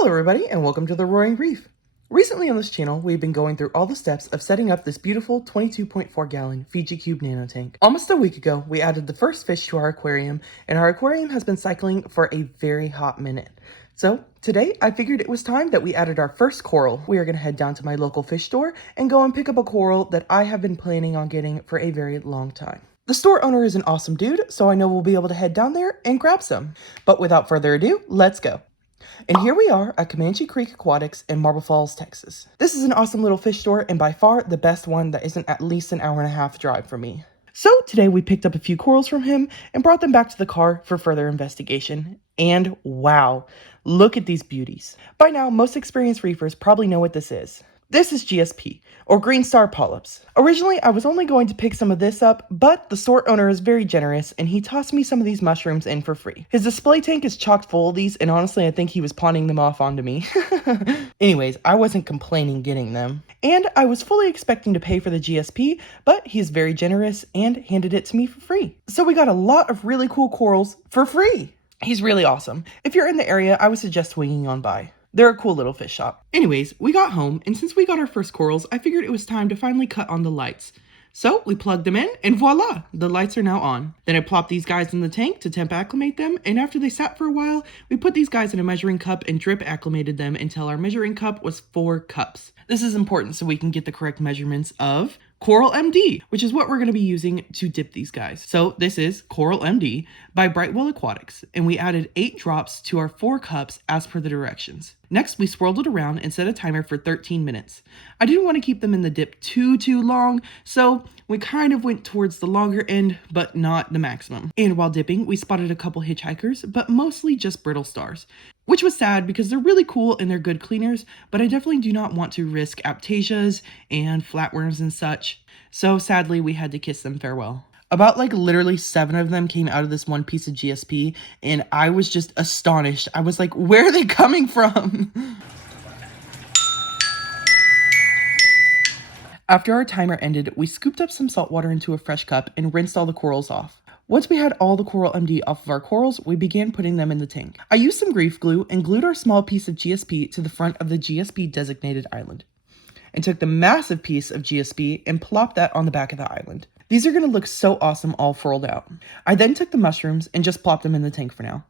Hello everybody and welcome to the Roaring Reef. Recently on this channel, we've been going through all the steps of setting up this beautiful 22.4 gallon Fiji Cube Nano tank. Almost a week ago, we added the first fish to our aquarium, and our aquarium has been cycling for a very hot minute. So today, I figured it was time that we added our first coral. We are going to head down to my local fish store and go and pick up a coral that I have been planning on getting for a very long time. The store owner is an awesome dude, so I know we'll be able to head down there and grab some. But without further ado, let's go. And here we are at Comanche Creek Aquatics in Marble Falls, Texas. This is an awesome little fish store and by far the best one that isn't at least an hour and a half drive from me. So today we picked up a few corals from him and brought them back to the car for further investigation. And wow, look at these beauties. By now, most experienced reefers probably know what this is. This is GSP, or green star polyps. Originally, I was only going to pick some of this up, but the store owner is very generous and he tossed me some of these mushrooms in for free. His display tank is chock full of these, and honestly, I think he was pawning them off onto me. Anyways, I wasn't complaining getting them. And I was fully expecting to pay for the GSP, but he's very generous and handed it to me for free. So we got a lot of really cool corals for free. He's really awesome. If you're in the area, I would suggest swinging on by. They're a cool little fish shop. Anyways, we got home, and since we got our first corals, I figured it was time to finally cut on the lights. So we plugged them in, and voila, the lights are now on. Then I plopped these guys in the tank to temp acclimate them, and after they sat for a while, we put these guys in a measuring cup and drip acclimated them until our measuring cup was 4 cups. This is important so we can get the correct measurements of Coral MD, which is what we're going to be using to dip these guys. So this is Coral MD by Brightwell Aquatics, and we added 8 drops to our 4 cups as per the directions. Next, we swirled it around and set a timer for 13 minutes. I didn't want to keep them in the dip too long, so we kind of went towards the longer end, but not the maximum. And while dipping, we spotted a couple hitchhikers, but mostly just brittle stars, which was sad because they're really cool and they're good cleaners, but I definitely do not want to risk aptasias and flatworms and such. So sadly, we had to kiss them farewell. About literally 7 of them came out of this one piece of GSP, and I was just astonished. I was like, where are they coming from? After our timer ended, we scooped up some salt water into a fresh cup and rinsed all the corals off. Once we had all the Coral MD off of our corals, we began putting them in the tank. I used some grief glue and glued our small piece of GSP to the front of the GSP designated island, and took the massive piece of GSP and plopped that on the back of the island. These are going to look so awesome all furled out. I then took the mushrooms and just plopped them in the tank for now.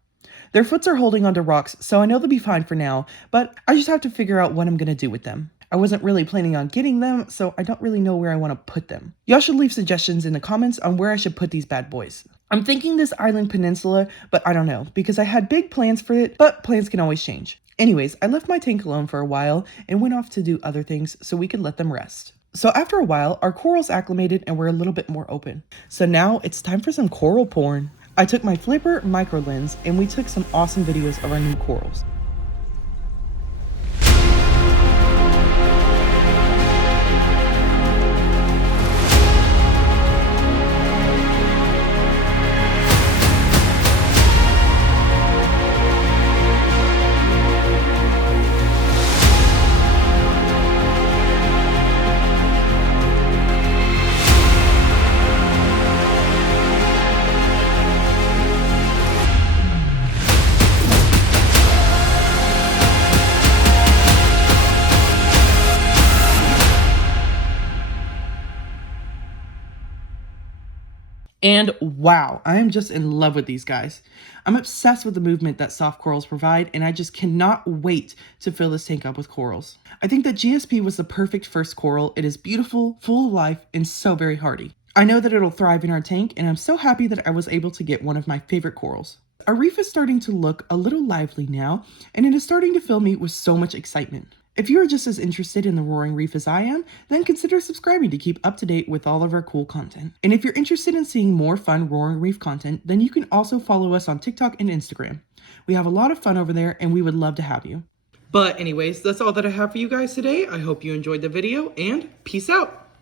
Their foots are holding onto rocks, so I know they'll be fine for now, but I just have to figure out what I'm going to do with them. I wasn't really planning on getting them, so I don't really know where I want to put them. Y'all should leave suggestions in the comments on where I should put these bad boys. I'm thinking this island peninsula, but I don't know, because I had big plans for it, but plans can always change. Anyways, I left my tank alone for a while and went off to do other things so we could let them rest. So after a while, our corals acclimated and were a little bit more open. So now it's time for some coral porn. I took my flipper micro lens and we took some awesome videos of our new corals. And wow, I am just in love with these guys. I'm obsessed with the movement that soft corals provide, and I just cannot wait to fill this tank up with corals. I think that GSP was the perfect first coral. It is beautiful, full of life, and so very hardy. I know that it'll thrive in our tank, and I'm so happy that I was able to get one of my favorite corals. Our reef is starting to look a little lively now, and it is starting to fill me with so much excitement. If you are just as interested in the Roaring Reef as I am, then consider subscribing to keep up to date with all of our cool content. And if you're interested in seeing more fun Roaring Reef content, then you can also follow us on TikTok and Instagram. We have a lot of fun over there and we would love to have you. But anyways, that's all that I have for you guys today. I hope you enjoyed the video and peace out.